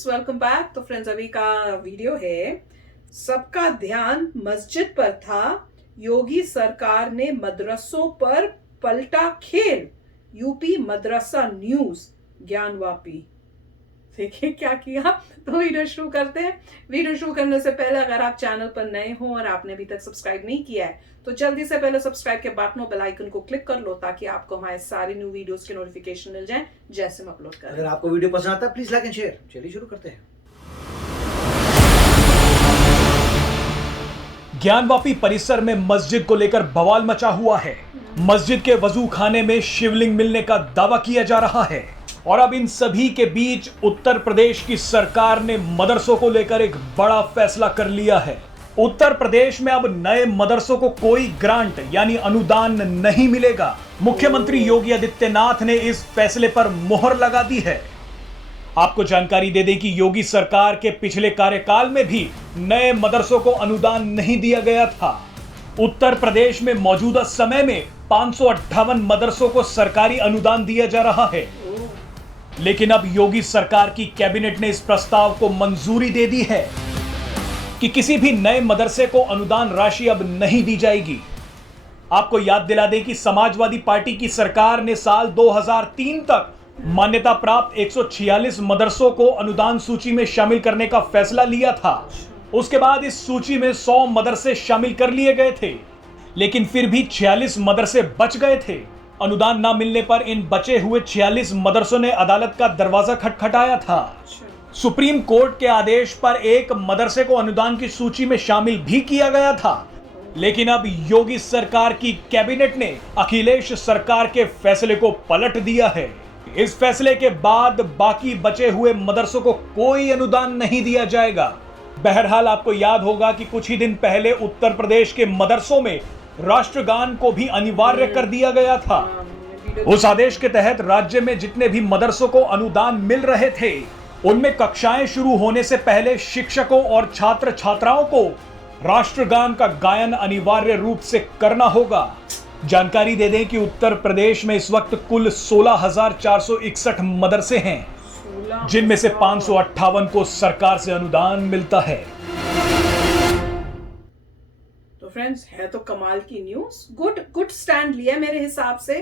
Friends, welcome back. तो friends, अभी का वीडियो है, सबका ध्यान मस्जिद पर था। योगी सरकार ने मदरसों पर पलटा खेल। यूपी मदरसा न्यूज ज्ञानवापी। देखिए क्या किया। तो वीडियो शुरू करते हैं। वीडियो शुरू करने से पहले अगर आप चैनल पर नए हो और आपने अभी तक सब्सक्राइब नहीं किया है तो जल्दी से पहले सब्सक्राइब के बटन और बेल आइकन को क्लिक कर लो ताकि आपको हमारे सारी न्यू वीडियोस के नोटिफिकेशन मिल जाएं जैसे हम अपलोड करें। अगर आपको वीडियो पसंद आता है प्लीज लाइक एंड शेयर। चलिए शुरू करते हैं। ज्ञानवापी परिसर में मस्जिद को लेकर बवाल मचा हुआ है। मस्जिद के वजू खाने में शिवलिंग मिलने का दावा किया जा रहा है और अब इन सभी के बीच उत्तर प्रदेश की सरकार ने मदरसों को लेकर एक बड़ा फैसला कर लिया है। उत्तर प्रदेश में अब नए मदरसों को कोई ग्रांट यानी अनुदान नहीं मिलेगा। मुख्यमंत्री योगी आदित्यनाथ ने इस फैसले पर मोहर लगा दी है। आपको जानकारी दे दें कि योगी सरकार के पिछले कार्यकाल में भी नए मदरसों को अनुदान नहीं दिया गया था। उत्तर प्रदेश में मौजूदा समय में 558 मदरसों को सरकारी अनुदान दिया जा रहा है, लेकिन अब योगी सरकार की कैबिनेट ने इस प्रस्ताव को मंजूरी दे दी है कि किसी भी नए मदरसे को अनुदान राशि अब नहीं दी जाएगी। आपको याद दिला दें कि समाजवादी पार्टी की सरकार ने साल 2003 तक मान्यता प्राप्त 146 मदरसों को अनुदान सूची में शामिल करने का फैसला लिया था। उसके बाद इस सूची में 100 मदरसे शामिल कर लिए गए थे, लेकिन फिर भी 46 मदरसे बच गए थे। अनुदान न मिलने पर इन बचे हुए 46 मदरसों ने अदालत का दरवाजा खटखटाया था। सुप्रीम कोर्ट के आदेश पर एक मदरसे को अनुदान की सूची में शामिल भी किया गया था, लेकिन अब योगी सरकार की कैबिनेट ने अखिलेश सरकार के फैसले को पलट दिया है। इस फैसले के बाद बाकी बचे हुए मदरसों को कोई अनुदान नहीं दिया जाएगा। बहरहाल आपको याद होगा कि कुछ ही दिन पहले उत्तर प्रदेश के मदरसों में राष्ट्रगान को भी अनिवार्य कर दिया गया था। उस आदेश के तहत राज्य में जितने भी मदरसों को अनुदान मिल रहे थे उनमें कक्षाएं शुरू होने से पहले शिक्षकों और छात्र छात्राओं को राष्ट्रगान का गायन अनिवार्य रूप से करना होगा। जानकारी दे दें कि उत्तर प्रदेश में इस वक्त कुल 16,461 मदरसे हैं, जिनमें से 558 को सरकार से अनुदान मिलता है। तो फ्रेंड्स, है तो कमाल की न्यूज। गुड स्टैंड लिया मेरे हिसाब से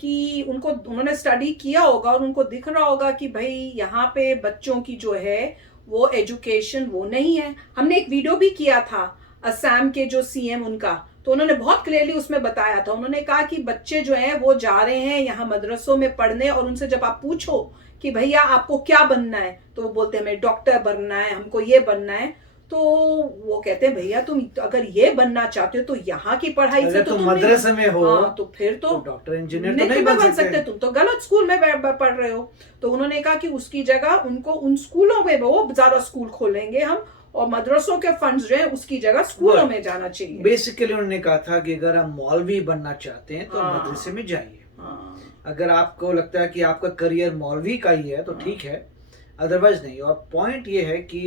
कि उन्होंने स्टडी किया होगा और उनको दिख रहा होगा कि भाई यहाँ पे बच्चों की जो है वो एजुकेशन वो नहीं है। हमने एक वीडियो भी किया था असम के जो सीएम उनका, तो उन्होंने बहुत क्लियरली उसमें बताया था। उन्होंने कहा कि बच्चे जो हैं वो जा रहे हैं यहाँ मदरसों में पढ़ने और उनसे जब आप पूछो कि भैया आपको क्या बनना है तो वो बोलते हैं हमें डॉक्टर बनना है, हमको ये बनना है। तो वो कहते हैं भैया तुम अगर ये बनना चाहते हो तो यहाँ की पढ़ाई से तो तुम मदरसे में हो तो फिर तो डॉक्टर इंजीनियर तो नहीं बन सकते। तुम तो गलत स्कूल में पढ़ रहे हो। तो उन्होंने कहा कि उसकी जगह उनको उन स्कूलों में वो ज्यादा स्कूल खोलेंगे हम, और मदरसों के फंड्स जो है उसकी जगह स्कूलों में जाना चाहिए। बेसिकली उन्होंने कहा था कि अगर आप मौलवी बनना चाहते हैं तो मदरसे में जाइए। अगर आपको लगता है कि आपका करियर मौलवी का ही है तो ठीक है, अदरवाइज नहीं। और पॉइंट ये है कि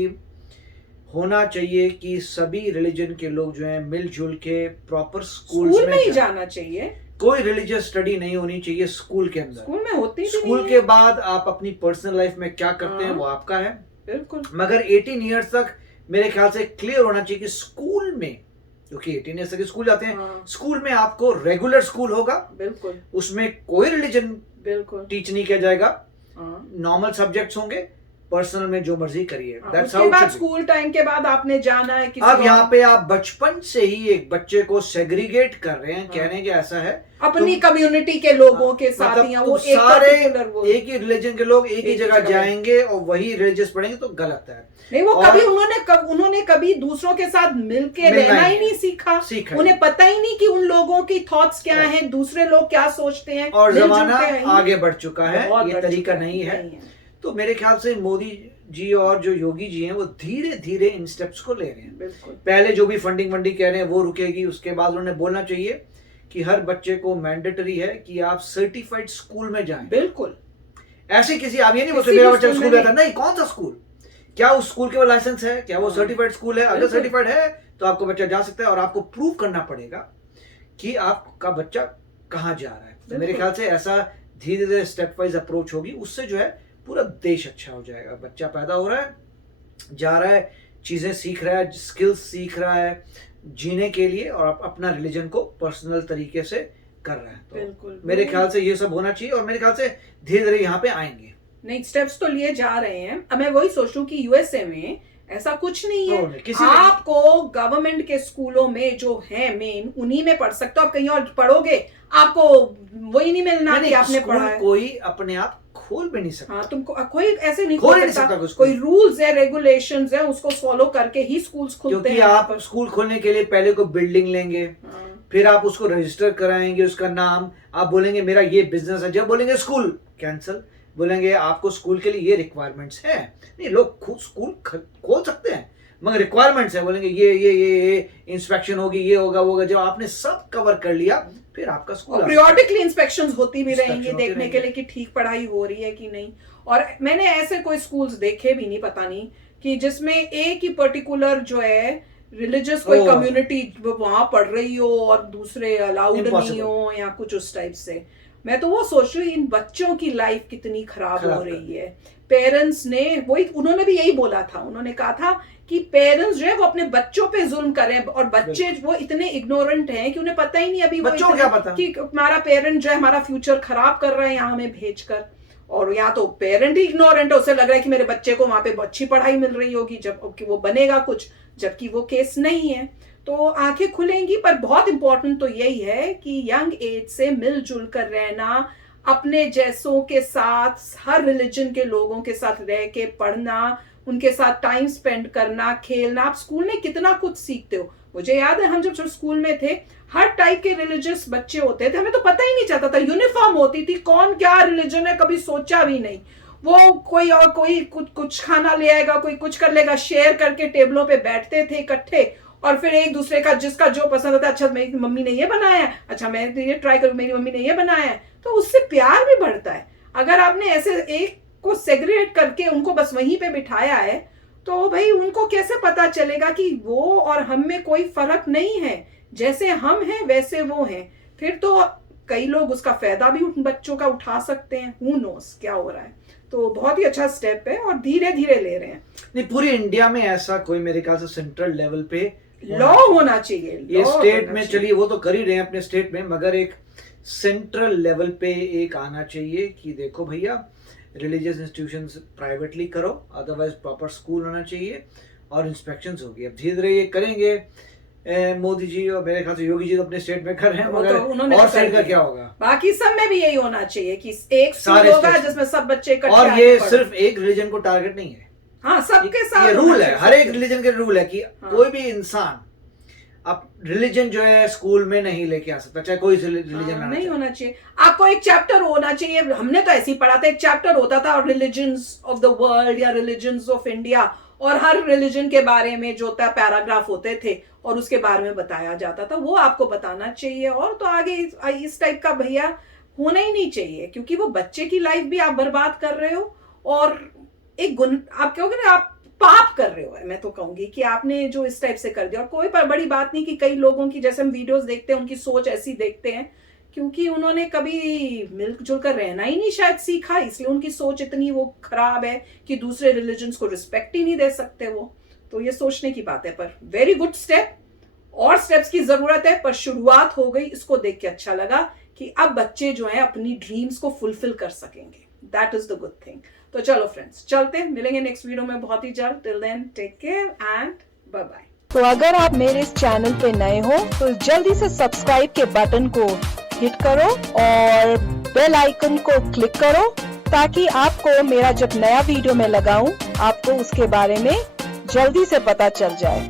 होना चाहिए कि सभी रिलीजन के लोग जो हैं मिलजुल के प्रॉपर स्कूल में ही जाना चाहिए। कोई रिलीजियस स्टडी नहीं होनी चाहिए स्कूल के अंदर। स्कूल में होती स्कूल के बाद आप अपनी पर्सनल लाइफ में क्या करते हैं वो आपका है, बिल्कुल। मगर 18 ईयर्स तक मेरे ख्याल से क्लियर होना चाहिए कि स्कूल में, क्योंकि 18 ईयर्स तक स्कूल जाते हैं, स्कूल में आपको रेगुलर स्कूल होगा, बिल्कुल, उसमें कोई रिलीजन बिल्कुल टीच नहीं किया जाएगा, नॉर्मल सब्जेक्ट्स होंगे, पर्सनल में जो मर्जी करिए। उसके बाद स्कूल टाइम के बाद आपने जाना है किसी। अब यहाँ पे आप बचपन से ही एक बच्चे को सेग्रीगेट कर रहे हैं, कह रहे हैं कि ऐसा है अपनी कम्युनिटी के लोगों के साथ, मतलब वो सारे एक ही रिलीजन के लोग एक ही जगह जाएंगे और वही रिलीजियस पढ़ेंगे तो गलत है। नहीं, वो कभी उन्होंने कभी दूसरों के साथ मिलके रहना ही नहीं सीखा। उन्हें पता ही नहीं कि उन लोगों की थॉट्स क्या हैं, दूसरे लोग क्या सोचते हैं। और जमाना आगे बढ़ चुका है, ये तरीका नहीं है। तो मेरे ख्याल से मोदी जी और जो योगी जी हैं वो धीरे धीरे इन स्टेप्स को ले रहे हैं। पहले जो भी फंडिंग कह रहे हैं वो रुकेगी, उसके बाद उन्होंने बोलना चाहिए कि हर बच्चे को मैंडेटरी है कि आप सर्टिफाइड स्कूल में जाएं। बिल्कुल, ऐसे किसी आप ये नहीं बोलते मेरा बच्चा स्कूल जाता नहीं, कौन सा स्कूल, क्या उस स्कूल के वो लाइसेंस है, क्या वो सर्टिफाइड स्कूल है? अगर सर्टिफाइड है तो आपको बच्चा जा सकता है और आपको प्रूव करना पड़ेगा कि आपका बच्चा कहाँ जा रहा है। तो मेरे ख्याल से ऐसा धीरे धीरे स्टेप वाइज अप्रोच होगी, उससे जो है पूरा देश अच्छा हो जाएगा। बच्चा पैदा हो रहा है, जा रहा है, चीजें सीख रहा है, स्किल्स सीख रहा है जीने के लिए, और अपना रिलीजन को पर्सनल तरीके से कर रहा है। तो बिल्कुल, मेरे ख्याल से ये सब होना चाहिए, और मेरे ख्याल से धीरे धीरे यहाँ पे आएंगे। नहीं, स्टेप्स तो लिए जा रहे हैं। अब मैं वही सोचूं कि यूएसए में ऐसा कुछ नहीं है। किसी आपको गवर्नमेंट के स्कूलों में जो है मेन, उन्हीं में पढ़ सकते हो। आप कहीं और पढ़ोगे आपको वही नहीं मिलना कि आपने पढ़ा है। कोई अपने आप खोल भी नहीं सकता। हाँ, तुमको कोई ऐसे नहीं खोल सकता। कोई रूल्स है, रेगुलेशंस है, उसको फॉलो करके ही स्कूल्स खुलते हैं। क्योंकि आप स्कूल खोलने के लिए पहले को बिल्डिंग लेंगे, फिर आप उसको रजिस्टर कराएंगे, उसका नाम, आप बोलेंगे मेरा ये बिजनेस है, जब बोलेंगे स्कूल कैंसिल, बोलेंगे आपको स्कूल के लिए ये रिक्वायरमेंट्स है। नहीं, लोग स्कूल खोल सकते हैं मगर रिक्वायरमेंट्स है, बोलेंगे ये इंस्पेक्शन होगी, ये होगा। जब आपने सब कवर कर लिया फिर आपका स्कूल। पीरियोडिकली इंस्पेक्शंस होती भी रहेंगी देखने के लिए कि ठीक पढ़ाई हो रही है कि नहीं। और मैंने ऐसे कोई स्कूल्स देखे भी नहीं, पता नहीं, कि जिसमें एक ही पर्टिकुलर जो है रिलीजियस कोई कम्युनिटी वहां पढ़ रही हो और दूसरे अलाउड नहीं हो या कुछ उस टाइप से। मैं तो वो सोच रही हूँ इन बच्चों की लाइफ कितनी खराब हो रही है। पेरेंट्स ने उन्होंने भी यही बोला था, उन्होंने कहा था कि पेरेंट्स जो है वो अपने बच्चों पे जुल्म करें, और बच्चे वो इतने इग्नोरेंट हैं कि उन्हें पता ही नहीं अभी बच्चों क्या पता कि हमारा पेरेंट जो है हमारा फ्यूचर खराब कर रहा है यहाँ हमें भेजकर। और या तो पेरेंट ही इग्नोरेंट है, उसे लग रहा है कि मेरे बच्चे को वहां पे अच्छी पढ़ाई मिल रही होगी जब वो बनेगा कुछ, जबकि वो केस नहीं है। तो आंखें खुलेंगी। पर बहुत इंपॉर्टेंट तो यही है कि यंग एज से मिलजुल कर रहना, अपने जैसों के साथ, हर रिलीजन के लोगों के साथ रह के पढ़ना, उनके साथ टाइम स्पेंड करना, खेलना। आप स्कूल में कितना कुछ सीखते हो। मुझे याद है हम जब स्कूल में थे, हर टाइप के रिलीजियस बच्चे होते थे, हमें तो पता ही नहीं चलता था, यूनिफॉर्म होती थी, कौन क्या रिलीजन है कभी सोचा भी नहीं। वो कोई और कोई कुछ खाना ले आएगा, कोई कुछ कर लेगा, शेयर करके टेबलों पे बैठते थे इकट्ठे, और फिर एक दूसरे का जिसका जो पसंद आता है, अच्छा मेरी मम्मी ने ये बनाया है, अच्छा मैं ये ट्राई करूँ, मेरी मम्मी ने ये बनाया है, तो उससे प्यार भी बढ़ता है। अगर आपने ऐसे एक को सेग्रीगेट करके उनको बस वहीं पे बिठाया है, तो भाई उनको कैसे पता चलेगा कि वो और हम में कोई फर्क नहीं है, जैसे हम हैं वैसे वो हैं। फिर तो कई लोग उसका फायदा भी उन बच्चों का उठा सकते हैं, हु नोस क्या हो रहा है। तो बहुत ही अच्छा स्टेप है और धीरे धीरे ले रहे हैं। नहीं, पूरी इंडिया में ऐसा कोई मेरे ख्याल से सेंट्रल लेवल पे लॉ होना चाहिए। ये स्टेट में चलिए वो तो कर ही रहे हैं अपने स्टेट में, मगर एक सेंट्रल लेवल पे एक आना चाहिए कि देखो भैया रिलीजियस इंस्टीट्यूशंस प्राइवेटली करो, अदरवाइज प्रॉपर स्कूल होना चाहिए और इंस्पेक्शंस होगी। अब धीरे धीरे ये करेंगे मोदी जी, और मेरे ख्याल से योगी जी तो अपने स्टेट में कर रहे हैं, मगर तो और स्टेट का क्या होगा? बाकी सब में भी यही होना चाहिए कि एक स्कूल होगा जिसमें सब बच्चे इकट्ठे। और ये सिर्फ एक रिलीजन को टारगेट नहीं है, हाँ सबके साथ ये रूल है, हर एक रिलीजन के रूल है कि कोई भी इंसान अब रिलीजन जो है स्कूल में नहीं लेके आ सकता, चाहे कोई रिलीजन नहीं होना चाहिए। आपको एक चैप्टर होना चाहिए, हमने तो ऐसे ही पढ़ा था, एक चैप्टर होता था और रिलीजन्स ऑफ द वर्ल्ड या रिलीजन्स ऑफ इंडिया, और हर रिलीजन के बारे में जो होता है पैराग्राफ होते थे और उसके बारे में बताया जाता था, वो आपको बताना चाहिए। और तो आगे इस टाइप का भैया होना ही नहीं चाहिए, क्योंकि वो बच्चे की लाइफ भी आप बर्बाद कर रहे हो और एक आप कहोगे ना आप पाप कर रहे हो। मैं तो कहूंगी कि आपने जो इस टाइप से कर दिया। और कोई पर बड़ी बात नहीं कि कई लोगों की, जैसे हम वीडियोस देखते हैं, उनकी सोच ऐसी देखते हैं क्योंकि उन्होंने कभी मिलजुल कर रहना ही नहीं शायद सीखा, इसलिए उनकी सोच इतनी वो खराब है कि दूसरे रिलीजन्स को रिस्पेक्ट ही नहीं दे सकते वो। तो ये सोचने की बात है। पर वेरी गुड स्टेप, और स्टेप्स की जरूरत है, पर शुरुआत हो गई। इसको देख के अच्छा लगा कि अब बच्चे जो हैं अपनी ड्रीम्स को फुलफिल कर सकेंगे। That is the good thing. तो चलो फ्रेंड्स, चलते हैं, मिलेंगे नेक्स्ट वीडियो में बहुत ही जल्द। Till then take care and bye bye. तो अगर आप मेरे इस चैनल पे नए हो तो जल्दी से सब्सक्राइब के बटन को हिट करो और बेल आइकन को क्लिक करो, ताकि आपको मेरा जब नया वीडियो मैं लगाऊं आपको उसके बारे में जल्दी से पता चल जाए।